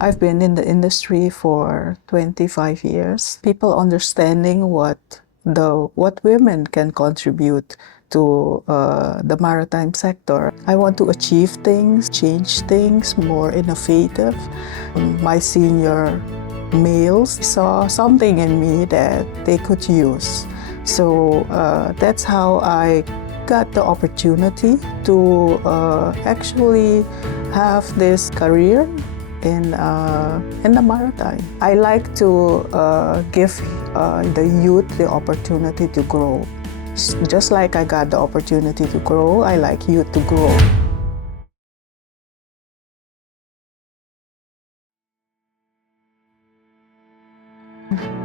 I've been in the industry for 25 years. People understanding what women can contribute to the maritime sector. I want to achieve things, change things, more innovative. My senior males saw something in me that they could use. So that's how I got the opportunity to actually have this career in the maritime. I like to give the youth the opportunity to grow. Just like I got the opportunity to grow, I like youth to grow.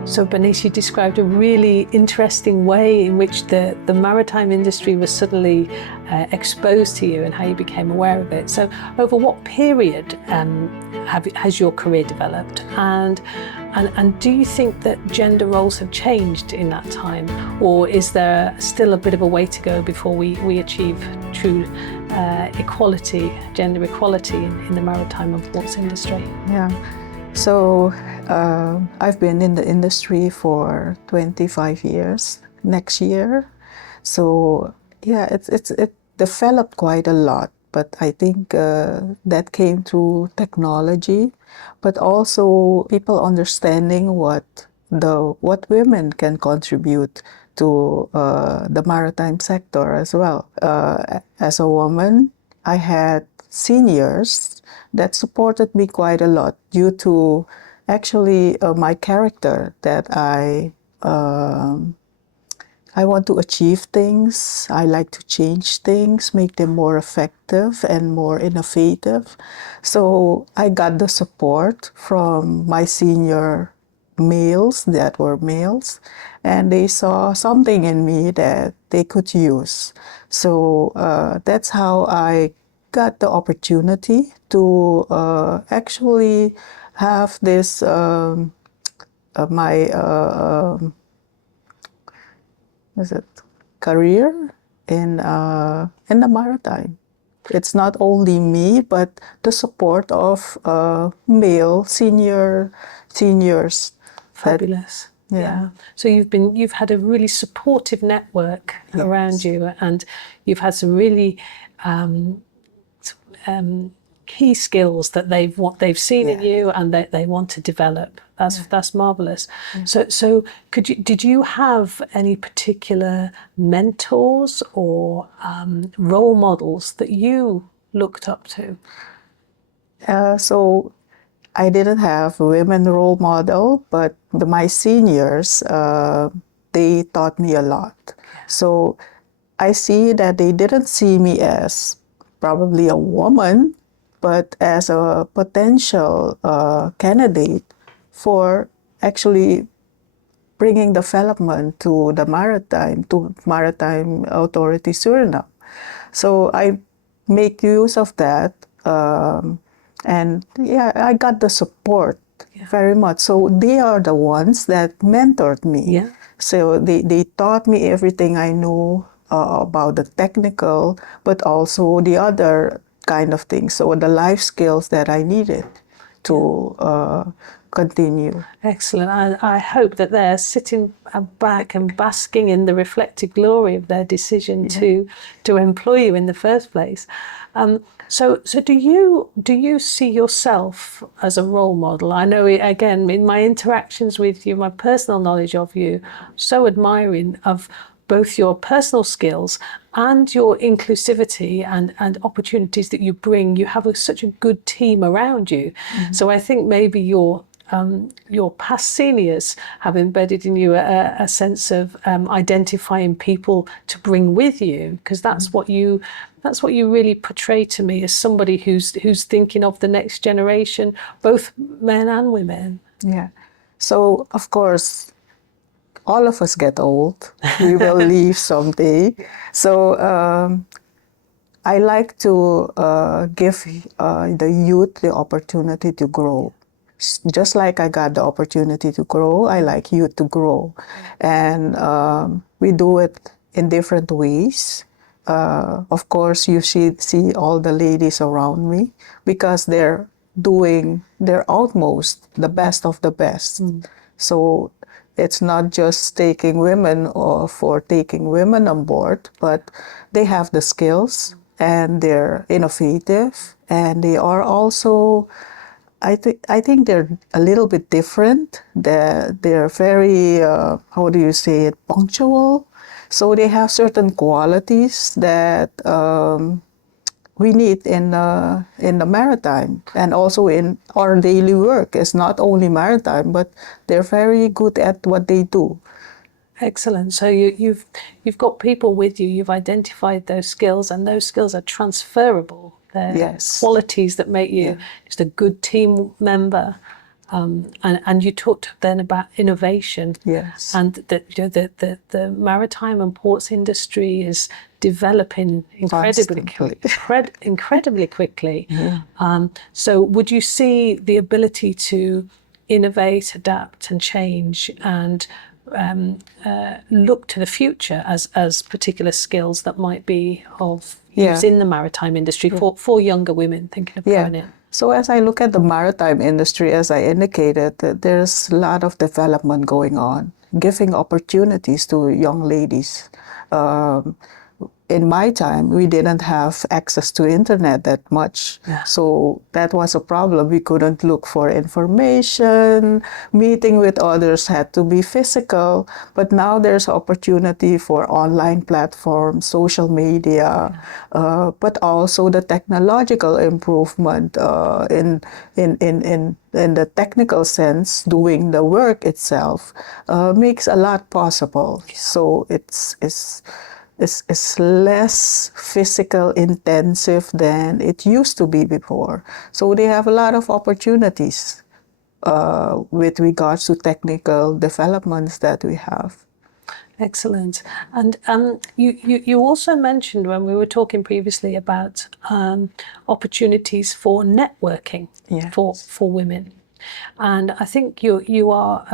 So Bernice, you described a really interesting way in which the maritime industry was suddenly exposed to you and how you became aware of it. So over what period has your career developed? And do you think that gender roles have changed in that time? Or is there still a bit of a way to go before we achieve true equality, gender equality in the maritime and ports industry? Yeah. So I've been in the industry for 25 years next year. So yeah, it developed quite a lot, but I think that came through technology, but also people understanding what women can contribute to the maritime sector as well. As a woman, I had seniors that supported me quite a lot due to actually my character that I want to achieve things. I like to change things, make them more effective and more innovative. So I got the support from my senior males that were males, and they saw something in me that they could use. So that's how I got the opportunity to actually have this career in the maritime. It's not only me, but the support of male seniors. Fabulous. Yeah. So you've had a really supportive network around you, and you've had some really key skills that they've seen in you and that they want to develop. That's marvelous. So did you have any particular mentors or role models that you looked up to? So I didn't have a women role model, but my seniors, they taught me a lot. So I see that they didn't see me as probably a woman, but as a potential candidate for actually bringing development to Maritime Authority Suriname. So I make use of that, and yeah, I got the support very much. So they are the ones that mentored me. Yeah. So they taught me everything I knew about the technical, but also the other kind of things. So the life skills that I needed to continue. Excellent. I hope that they're sitting back and basking in the reflected glory of their decision to employ you in the first place. So do you see yourself as a role model? I know, again, in my interactions with you, my personal knowledge of you, so admiring of both your personal skills and your inclusivity and opportunities that you bring. You have such a good team around you. So I think maybe your past seniors have embedded in you a sense of identifying people to bring with you, because that's what you really portray to me as somebody who's thinking of the next generation, both men and women. Yeah. So of course, all of us get old. We will leave someday. So I like to give the youth the opportunity to grow. Just like I got the opportunity to grow, I like youth to grow. And we do it in different ways. Of course, you see all the ladies around me because they're doing their utmost, the best of the best. So it's not just taking women or for taking women on board, but they have the skills and they're innovative and they are also, I think they're a little bit different. They're very, how do you say it, punctual. So they have certain qualities that we need in the maritime and also in our daily work. It's not only maritime, but they're very good at what they do. Excellent. So you've got people with you. You've identified those skills, and those skills are transferable. They're Yes. qualities that make you just a good team member. And you talked then about innovation. Yes. And that the maritime and ports industry is developing incredibly quickly. So would you see the ability to innovate, adapt, and change, and look to the future as particular skills that might be of use in the maritime industry for younger women thinking of going in? So as I look at the maritime industry, as I indicated, there's a lot of development going on, giving opportunities to young ladies. In my time, we didn't have access to internet that much. So that was a problem. We couldn't look for information. Meeting with others had to be physical. But now there's opportunity for online platforms, social media, but also the technological improvement in the technical sense, doing the work itself makes a lot possible. So it's less physical intensive than it used to be before. So they have a lot of opportunities with regards to technical developments that we have. Excellent. And you also mentioned when we were talking previously about opportunities for networking for women. And I think you are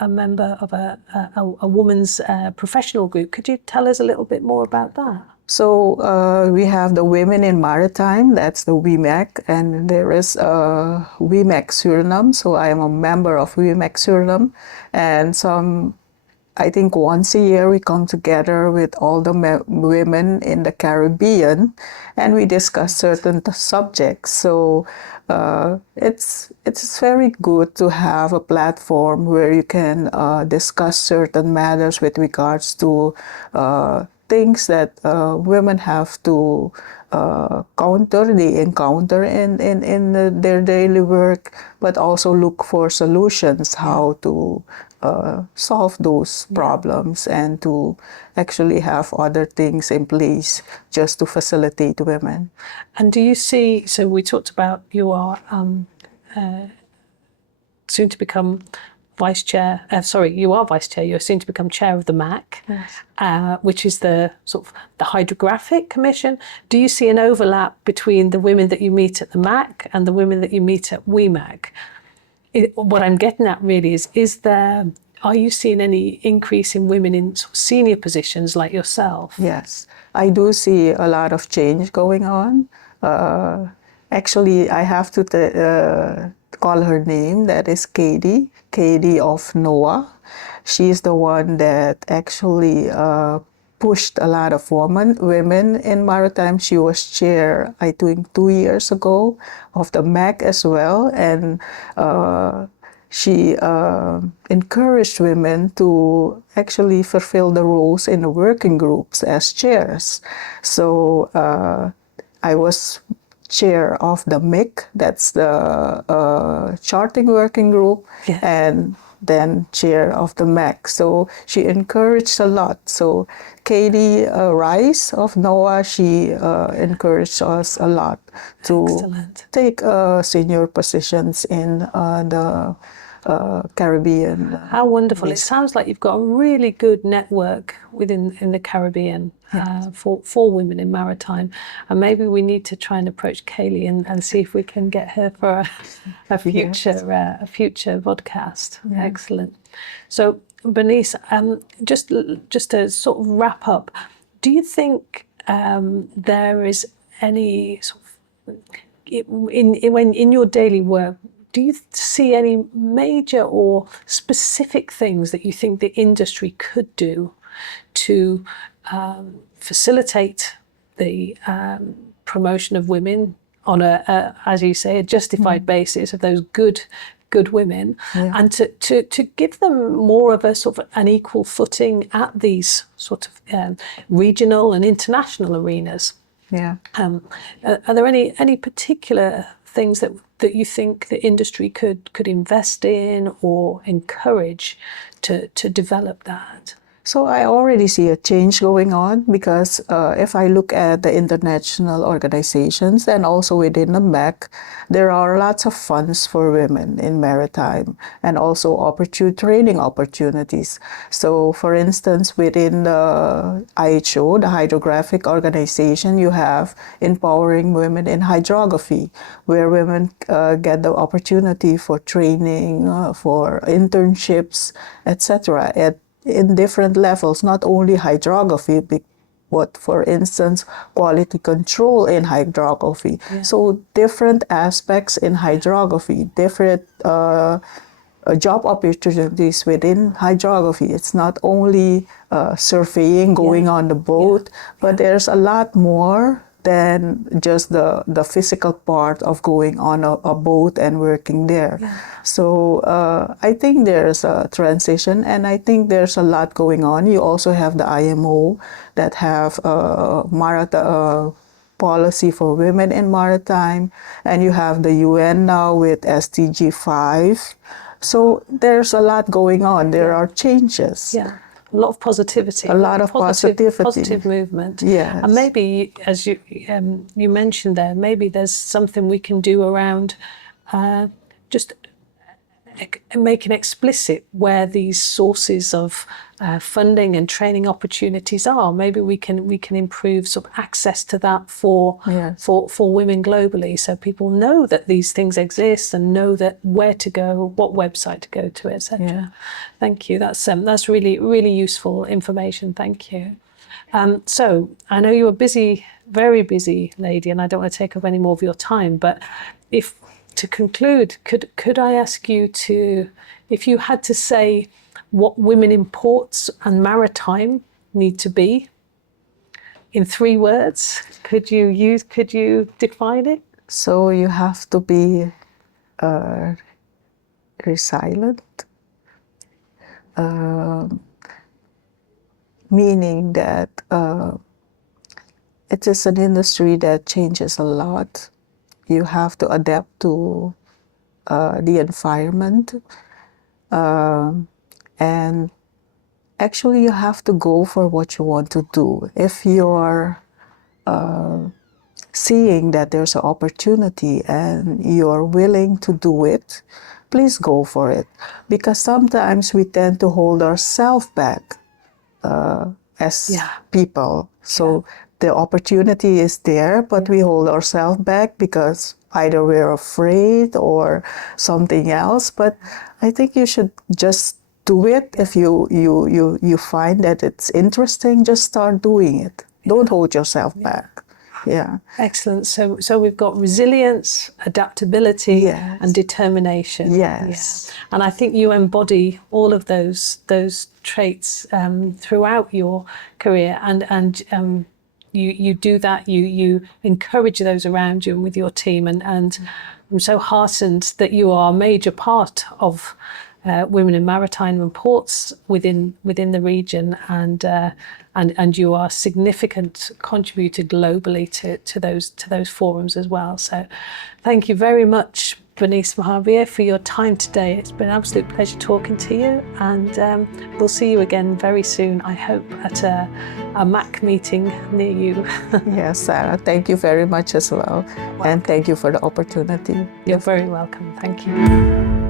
a member of a women's professional group. Could you tell us a little bit more about that? So we have the Women in Maritime, that's the WIMAC, and there is WIMAC Suriname. So I am a member of WIMAC Suriname, and I think once a year we come together with all the women in the Caribbean and we discuss certain subjects. So it's very good to have a platform where you can discuss certain matters with regards to things that women have to they encounter in their daily work, but also look for solutions, how to solve those problems and to actually have other things in place just to facilitate women. And do you see, so we talked about you are soon to become vice chair, you are vice chair, you're soon to become chair of the MAC, which is the sort of the Hydrographic Commission. Do you see an overlap between the women that you meet at the MAC and the women that you meet at WIMAC? What I'm getting at really are you seeing any increase in women in sort of senior positions like yourself? Yes, I do see a lot of change going on. Actually, I have to call her name. That is Katie of NOAA. She's the one that actually pushed a lot of women in maritime. She was chair, I think, 2 years ago of the MAC as well, and she encouraged women to actually fulfill the roles in the working groups as chairs. So I was chair of the MIC, that's the charting working group, and then chair of the MAC. So she encouraged a lot. So Katie Rice of NOAA, she encouraged us a lot to take senior positions in the Caribbean. How wonderful. It sounds like you've got a really good network in the Caribbean for women in maritime. And maybe we need to try and approach Kaylee and see if we can get her for a future podcast. Excellent. So Bernice, just to sort of wrap up, do you think there is any sort of in your daily work, do you see any major or specific things that you think the industry could do to facilitate the promotion of women on a, as you say, a justified basis of those good women, and to give them more of a sort of an equal footing at these sort of regional and international arenas? Yeah. Are there any particular things that you think the industry could invest in or encourage to develop that? So I already see a change going on, because if I look at the international organizations and also within the WIMAC, there are lots of funds for women in maritime, and also training opportunities. So for instance, within the IHO, the Hydrographic Organization, you have Empowering Women in Hydrography, where women get the opportunity for training, for internships, etc. in different levels, not only hydrography, but for instance, quality control in hydrography. Yeah. So different aspects in hydrography, different job opportunities within hydrography. It's not only surveying, going on the boat, but there's a lot more than just the physical part of going on a boat and working there. Yeah. So I think there's a transition, and I think there's a lot going on. You also have the IMO that have policy for women in maritime, and you have the UN now with SDG 5. So there's a lot going on. There are changes. Yeah. A lot of positivity. A lot of positivity. Positive movement. Yes. And maybe, as you mentioned there, maybe there's something we can do around just making explicit where these sources of funding and training opportunities are. Maybe we can improve sort of access to that for women globally, so people know that these things exist and know that where to go, what website to go to, etc. Yeah. Thank you. That's really useful information. Thank you. So I know you're a busy, very busy lady, and I don't want to take up any more of your time, but to conclude, could I ask you to, if you had to say what women in ports and maritime need to be in 3 words, could you define it? So you have to be resilient, meaning that it is an industry that changes a lot. You have to adapt to the environment, and actually you have to go for what you want to do. If you're seeing that there's an opportunity and you're willing to do it, please go for it. Because sometimes we tend to hold ourselves back as people. So the opportunity is there, but we hold ourselves back because either we're afraid or something else. But I think you should just do it. If you find that it's interesting, just start doing it. Don't hold yourself back. Yeah. Excellent. So we've got resilience, adaptability, and determination. Yes. Yeah. And I think you embody all of those traits throughout your career, and you do that. You encourage those around you and with your team, and I'm so heartened that you are a major part of women in maritime and ports within the region, and you are a significant contributor globally to those forums as well. So thank you very much, Bernice Mahabier, for your time today. It's been an absolute pleasure talking to you, and we'll see you again very soon, I hope, at a MAC meeting near you. Yes, Sarah, thank you very much as well. And thank you for the opportunity. You're very welcome. Thank you.